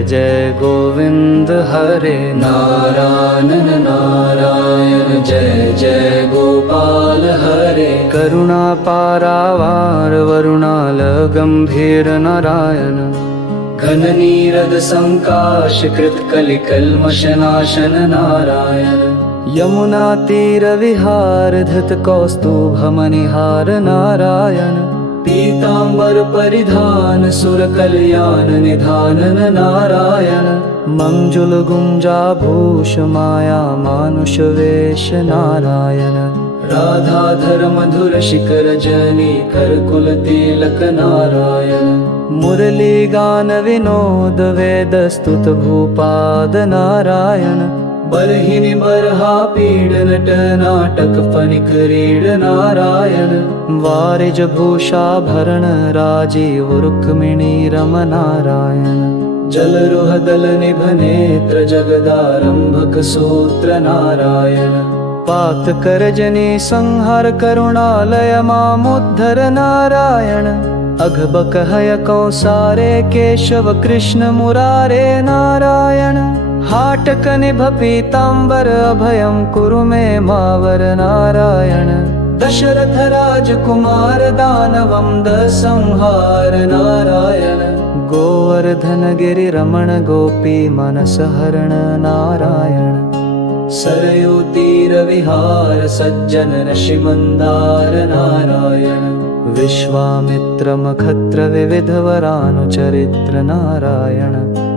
जय जय गोविंद हरे नारायण नारायण जय जय गोपाल हरे करुणा पारावार वरुणाल गंभीर नारायण घन नीरद संकाश कृत कलि कल्मषनाशन नारायण यमुना तीर विहार धृत कौस्तुभ मणिहार नारायण पीतांबर परिधान सुर कल्याण निधानन नारायण मंजुल गुंजाभूष माया मानुष वेश नारायण राधाधर मधुर शिखर जनी कर कुल तिलक नारायण मुरली गान विनोद वेद स्तुत भूपाद नारायण बरहिनि बरहा पीड नट नाटक फनिक रीड नारायण वारिज भूषाभरण राजीव रुक्मिणी रम नारायण जलरुह दल निभ नेत्र जगदारंभक सूत्र नारायण पात कर जनी संहार करुणालय मामुद्धर नारायण अघबक हय कौसारे केशव कृष्ण मुरारे नारायण हाटक निभ पीतांबर अभयं कुरु मे मावर नारायण दशरथ राजकुमार दानवं दसंहार नारायण गोवर्धन गिरि रमण गोपी मनस हरण नारायण सरयू तीर विहार सज्जन ऋषि मंदार नारायण विश्वामित्र मखत्र विविध वरानुचरित्र नारायण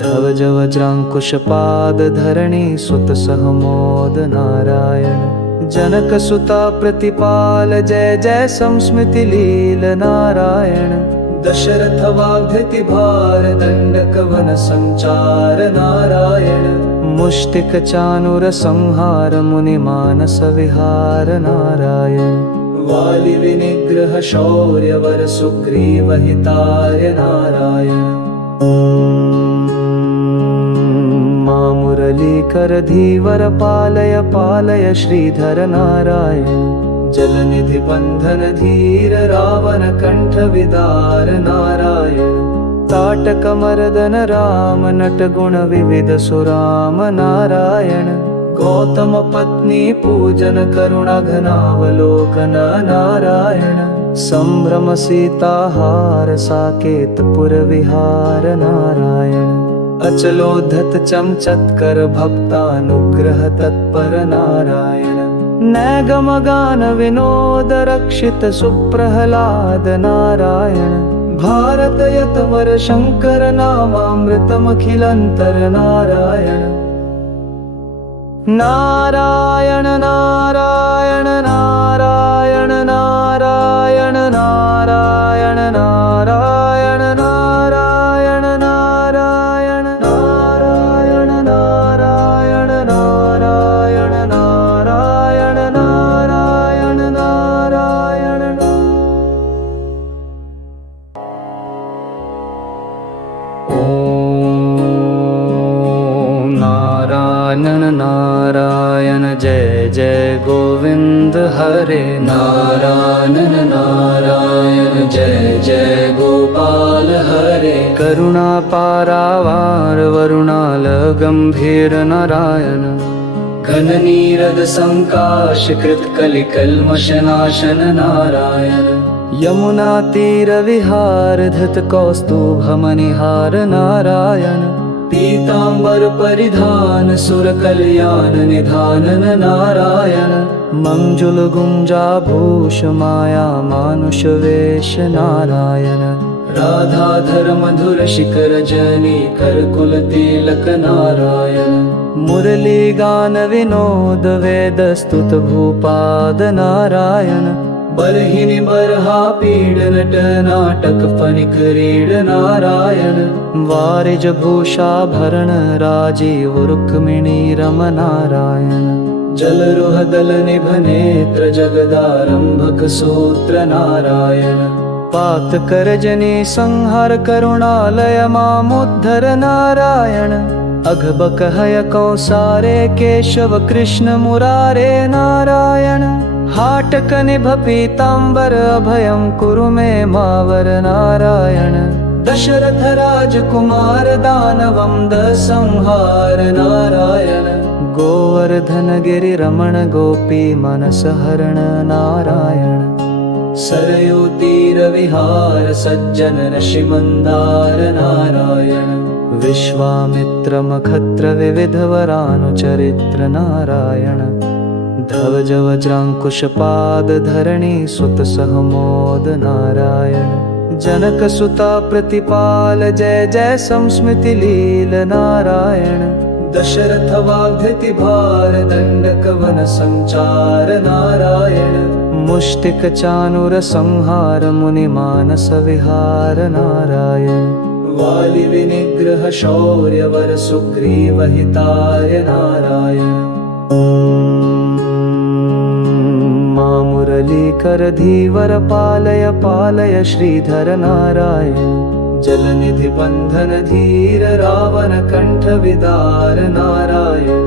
धवज वज्रांकुश पाद धरणी सुत सहमोद नारायण जनक सुता प्रतिपाल जय जय संस्मृति लील नारायण दशरथ वाग्धति भार दंडक वन संचार नारायण मुष्टिक चानुर संहार मुनि मानस विहार नारायण वालि विनिग्रह शौर्य वर सुग्रीव हितार्य नारायण मुरली कर धीवर पालय पालय श्रीधर नारायण जलनिधि बंधन धीर रावण कंठ विदार नारायण ताटक मर्दन राम नट गुण विविध सुराम नारायण गौतम पत्नी पूजन करुणा घनावलोकन नारायण संभ्रम सीताहार साकेत पुर विहार नारायण अचलोद्धत चमचत्कर भक्तानुग्रह तत्पर नारायण नैगम गान विनोद रक्षित सुप्रहलाद नारायण भारत यतवर शंकर नामामृतमखिलंतर नारायण नारायण नारायण नारायण नारायण नारायण नारायण नारायण नारायण नारायण नारायण नारायण नारायण नारायण नारायण ओम नारायण नारायण जय जय गोविंद हरे नारायण नारायण जय जय गोपाल हरे करुणा पारावार वरुणाल गंभीर नारायण घन नीरद संकाश कृत कलि कल्मषनाशन नारायण यमुना तीर विहार धृत कौस्तुभ मणिहार नारायण पीतांबर परिधान सुर कल्याण निधानन नारायण मंजुल गुंजाभूष माया मानुष वेश नारायण राधाधर मधुर शिखर जनी कर कुल तिलक नारायण मुरली गान विनोद वेद स्तुत भूपाद नारायण बरहिनि बरहा पीड नट नाटक फनिक रीड नारायण वारिज भूषाभरण राजीव रुक्मिणी रम नारायण जलरुह दल निभ नेत्र जगदारंभक सूत्र नारायण पात कर जनी संहार करुणालय मामुद्धर नारायण अघबक हय कौसारे केशव कृष्ण मुरारे नारायण हाटक निभ पीतांबर अभयं कुरु मे मावर नारायण दशरथ राजकुमार दानवं दसंहार नारायण गोवर्धन गिरि रमण गोपी मनस हरण नारायण सरयू तीर विहार सज्जन ऋषि मंदार नारायण विश्वामित्र मखत्र विविध वरानुचरित्र नारायण ध्वज वज्रांकुश पाद धरणी सुत सहमोद नारायण जनक सुता प्रतिपाल जय जय संस्मृति लील नारायण दशरथ वाग्धृति भार दंडक वन संचार नारायण मुष्टिक चानुर संहार मुनि मानस विहार नारायण वालि विनिग्रह शौर्य वर सुग्रीव हिताय नारायण मुरलीकर धीवर पालय पालय श्रीधर नारायण जलनिधि बंधन धीर रावण कंठ विदार नारायण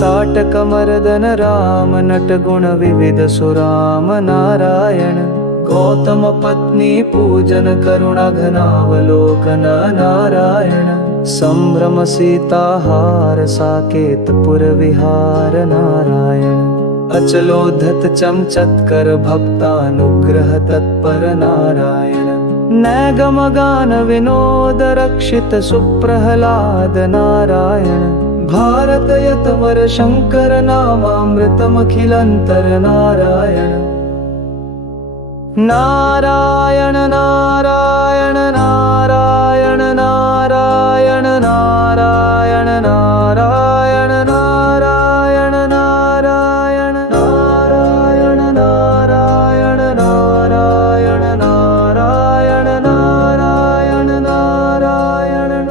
ताटक मर्दन राम नट गुण विविध सुराम नारायण गौतम पत्नी पूजन करुणा घनावलोकन नारायण संभ्रम सीताहार साकेतपुर विहार नारायण अचलोद्धत चमचत्कर भक्तानुग्रह तत्पर नारायण नैगम गान विनोद रक्षित सुप्रहलाद नारायण भारत यतवर शंकर नामामृतमखिलंतर नारायण नारायण नारायण नारायण नारायण नारायण नारायण नारायण नारायण नारायण नारायण नारायण नारायण नारायण नारायण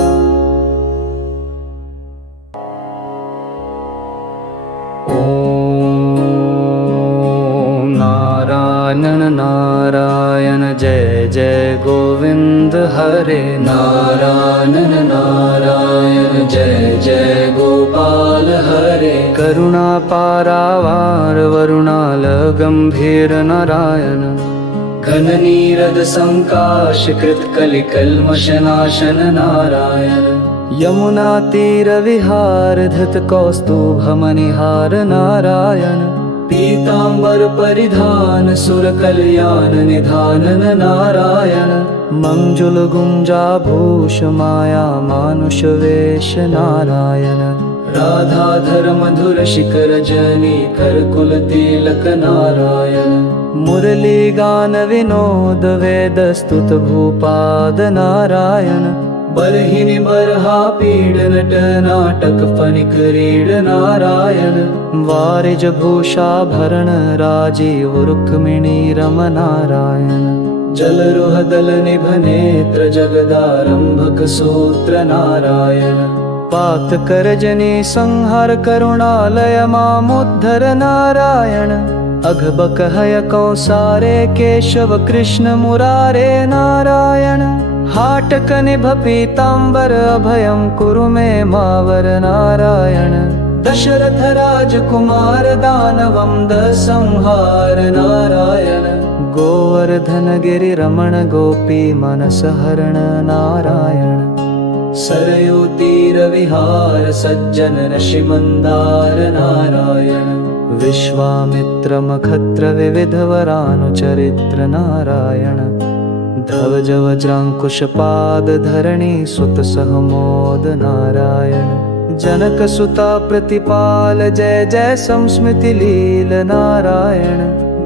ओम नारायण नारायण जय जय गोविंद हरे नारायण नारायण जय जय गोपाल हरे करुणा पारावार वरुणाल गंभीर नारायण घन नीरद संकाश कृत कलि कल्मष नाशन नारायण यमुना तीर विहार धृत कौस्तुभ मणिहार नारायण पीतांबर परिधान सुर कल्याण निधानन नारायण मंजुल गुंजाभूष माया मानुष वेश नारायण राधाधर मधुर शिखर जनी कर कुल तिलक नारायण मुरली गान विनोद वेद स्तुत भूपाद नारायण बरहिनि बरहा पीड नट नाटक फनिक रीड नारायण वारिज भूषाभरण राजीव रुक्मिणी रम नारायण जलरुह दल निभ नेत्र जगदारंभक सूत्र नारायण पात कर जनी संहार करुणालय मामुद्धर नारायण अघबक हय कौसारे केशव कृष्ण मुरारे नारायण हाटक निभ पीतांबर अभयं कुरु मे मावर नारायण दशरथ राजकुमार दानवं दसंहार नारायण गोवर्धन गिरि रमण गोपी मनस हरण नारायण सरयू तीर विहार सज्जन ऋषि मंदार नारायण विश्वामित्र मखत्र विविध वरानुचरित्र नारायण ध्वज वज्रांकुश पाद धरणी सुत सहमोद नारायण जनक सुता प्रतिपाल जय जय संस्मृति लील नारायण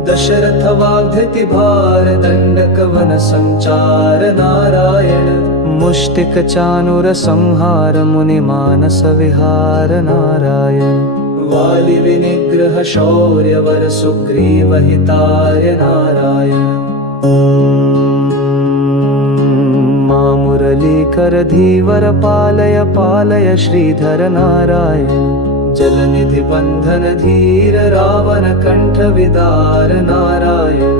दशरथ वाग्धृति भार दंडक वन संचार नारायण मुष्टिक चानुर संहार मुनि मानस विहार नारायण वालि विनिग्रह शौर्य वर सुग्रीव हिताय नारायण मुरलीकर धीवर पालय पालय श्रीधर नारायण जलनिधि बंधन धीर रावण कंठ विदार नारायण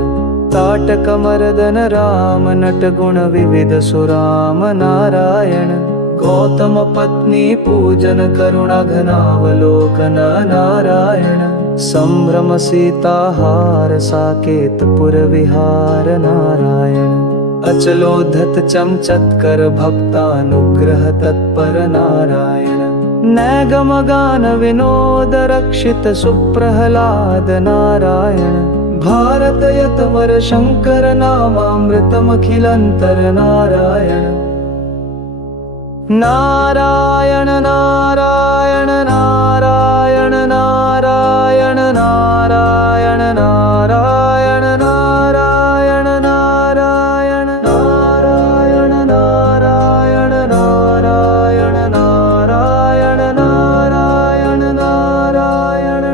ताटक मर्दन राम नट गुण विविध सुराम नारायण गौतम पत्नी पूजन करुणा घनावलोकन नारायण संभ्रम सीताहार साकेतपुर विहार नारायण अचलोद्धत चमचत्कर भक्तानुग्रह तत्पर नारायण नैगमगान विनोद रक्षित सुप्रहलाद नारायण भारतयतवर शंकर नामामृतमखिलंतर नारायण नारायण नारायण नारायण नारायण नारायण नारायण नारायण नारायण नारायण नारायण नारायण नारायण नारायण नारायण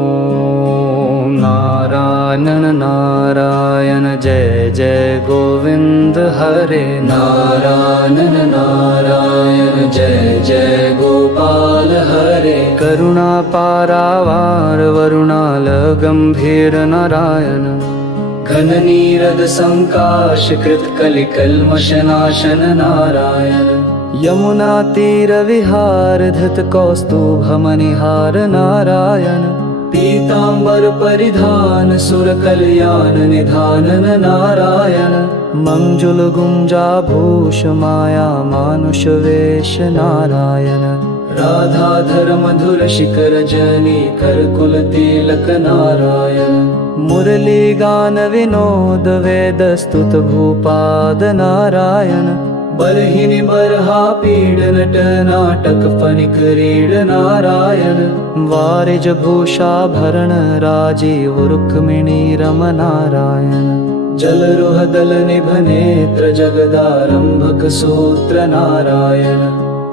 ओम नारायण नारायण जय जय गोविंद हरे नारायण नारायण जय जय गोपाल हरे करुणा पारावार वरुणाल गंभीर नारायण घन नीरद संकाश कृत कलिकल्मषनाशन नारायण यमुना तीर विहार धृत कौस्तुभमणिहार नारायण पीतांबर परिधान सुर कल्याण निधानन नारायण मंजुल गुंजाभूष माया मानुष वेश नारायण राधाधर मधुर शिखर जनी करकुल तिलक नारायण मुरली गान विनोद वेद स्तुत भूपाद नारायण बरहिनि बरहा पीड नट नाटक फणिक रीड नारायण वारिज भूषाभरण राजीव रुक्मिणी रम नारायण जलरुह दल निभ नेत्र जगदारंभक सूत्र नारायण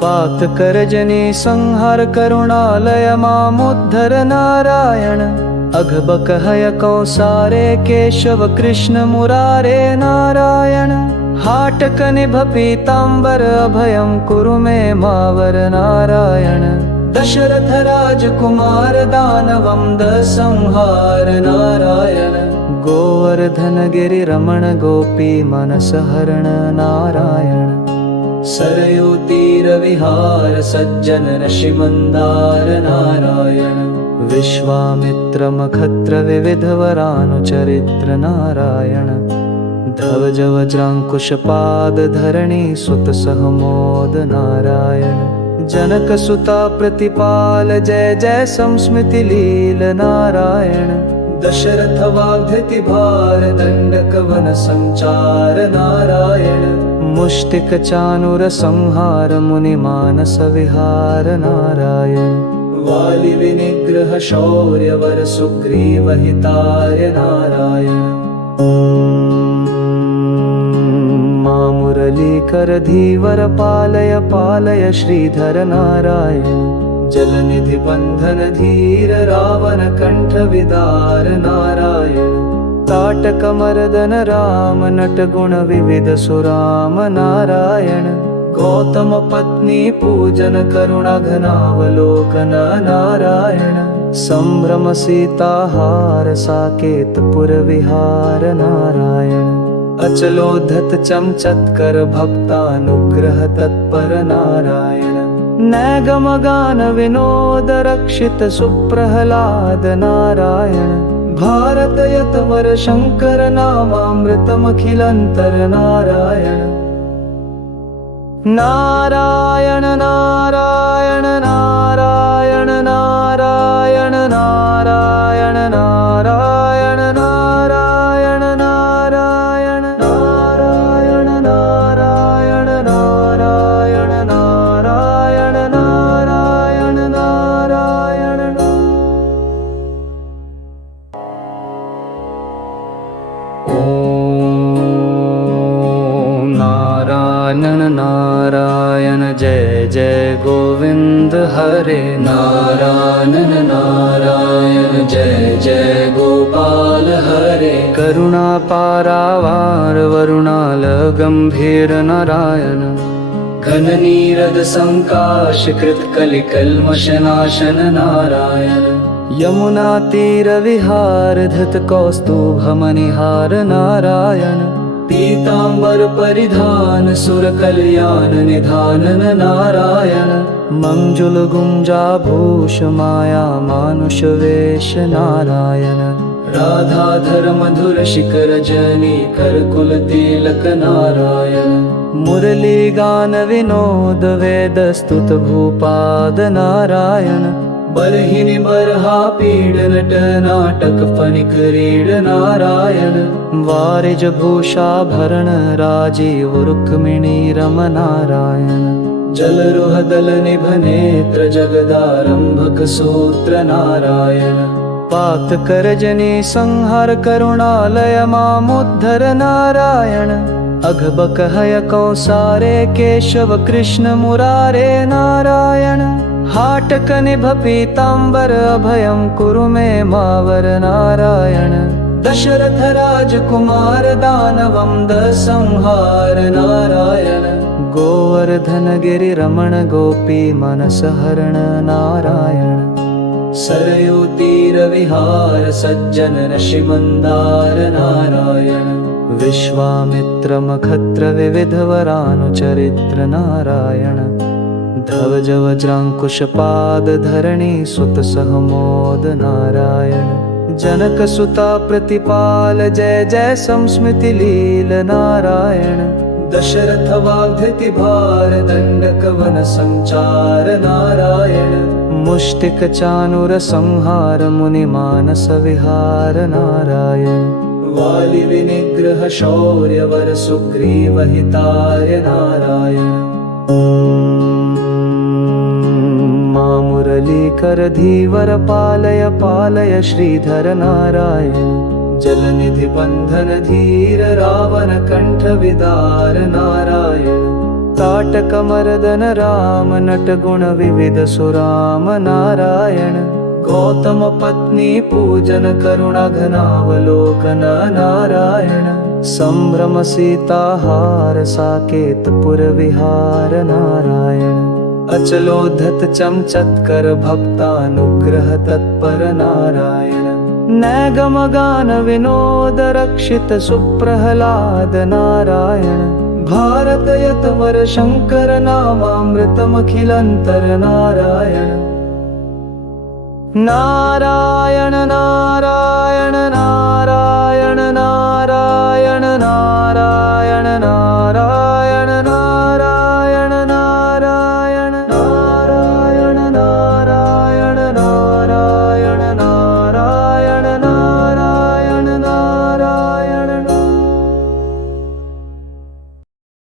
पात करजनी संहार करुणालय मामुद्धर नारायण अघबक हय कौसारे केशव कृष्ण मुरारे नारायण हाटक निभ पीतांबर अभयं कुरु मे मावर नारायण दशरथ राजकुमार दानवं दसंहार नारायण गोवर्धन गिरि रमण गोपी मनस हरण नारायण सरयू तीर विहार सज्जन ऋषि मंदार नारायण विश्वामित्र मखत्र विविध वरानुचरित्र नारायण ध्वज वज्रांकुश पाद धरणी सुत सहमोद नारायण जनक सुता प्रतिपाल जय जय संस्मृति लील नारायण दशरथ वाग्धति भार दंडक वन संचार नारायण मुष्टिक चानुर संहार मुनि मानस विहार नारायण वालि विनिग्रह शौर्य वर सुग्रीव हिताय नारायण मुरलीकर धीवर पालय पालय श्रीधर नारायण जलनिधि बंधन धीर रावण कंठ विदार नारायण ताटक मर्दन राम नट गुण विविध सुराम नारायण गौतम पत्नी पूजन करुणा घनावलोकन नारायण संभ्रम सीताहार साकेतपुर विहार नारायण अचलोद्धत चमचत्कर भक्तानुग्रह तत्पर नारायण नैगमगान विनोद रक्षित सुप्रहलाद नारायण भारतयतवर शंकर नामामृतमखिलंतर नारायण नारायण नारायण नारायण नारायण नारायण नारायण नारायण नारायण नारायण नारायण नारायण नारायण नारायण नारायण ओम नारायण नारायण जय जय गोविंद हरे नारायण नारायण जय जय गोपाल हरे करुणा पारावार वरुणाल गंभीर नारायण घन नीरद संकाश कृत कलिकल्मषनाशन नारायण यमुना तीर विहार धृत कौस्तुभमणिहार नारायण पीतांबर परिधान सुर कल्याण निधानन नारायण मंजुल गुंजाभूष माया मानुष वेश नारायण राधाधर मधुर शिखर जनी करकुल तिलक नारायण मुरली गान विनोद वेद स्तुत भूपाद नारायण बरहिनि बरहा पीड नट नाटक फणिक रीड नारायण वारिज भूषाभरण राजीव रुक्मिणी रम नारायण जलरुह दल निभ नेत्र जगदारंभक सूत्र नारायण पात करजनी संहार करुणालय मामुद्धर नारायण अघबक हय कौसारे केशव कृष्ण मुरारे नारायण हाटक निभ पीतांबर अभयं कुरु मे मावर नारायण दशरथ राजकुमार दानवं दसंहार नारायण गोवर्धन गिरि रमण गोपी मनस हरण नारायण सरयू तीर विहार सज्जन ऋषि मंदार नारायण विश्वामित्र मखत्र विविध वरानुचरित्र नारायण धवज वज्रांकुश पाद धरणी सुत सहमोद नारायण जनक सुता प्रतिपाल जय जय संस्मृति लील नारायण दशरथ वाग्धृति भार दंडक वन संचार नारायण मुष्टिक चानुर संहार मुनि मानस विहार नारायण वालि विनिग्रह शौर्य वर सुग्रीव हितार्य नारायण मुरलीकर धीवर पालय पालय श्रीधर नारायण जलनिधि बंधन धीर रावण कंठ विदार नारायण ताटक मर्दन राम नट गुण विविध सुराम नारायण गौतम पत्नी पूजन करुणा घनावलोकन नारायण संभ्रम सीताहार साकेतपुर विहार नारायण अचलोद्धत चमचत्कर भक्तानुग्रह तत्पर नारायण नैगम गान विनोद रक्षित सुप्रहलाद नारायण भारत यतवर शंकर नामामृतमखिलंतर नारायण नारायण नारायण नारायण नारायण नारायण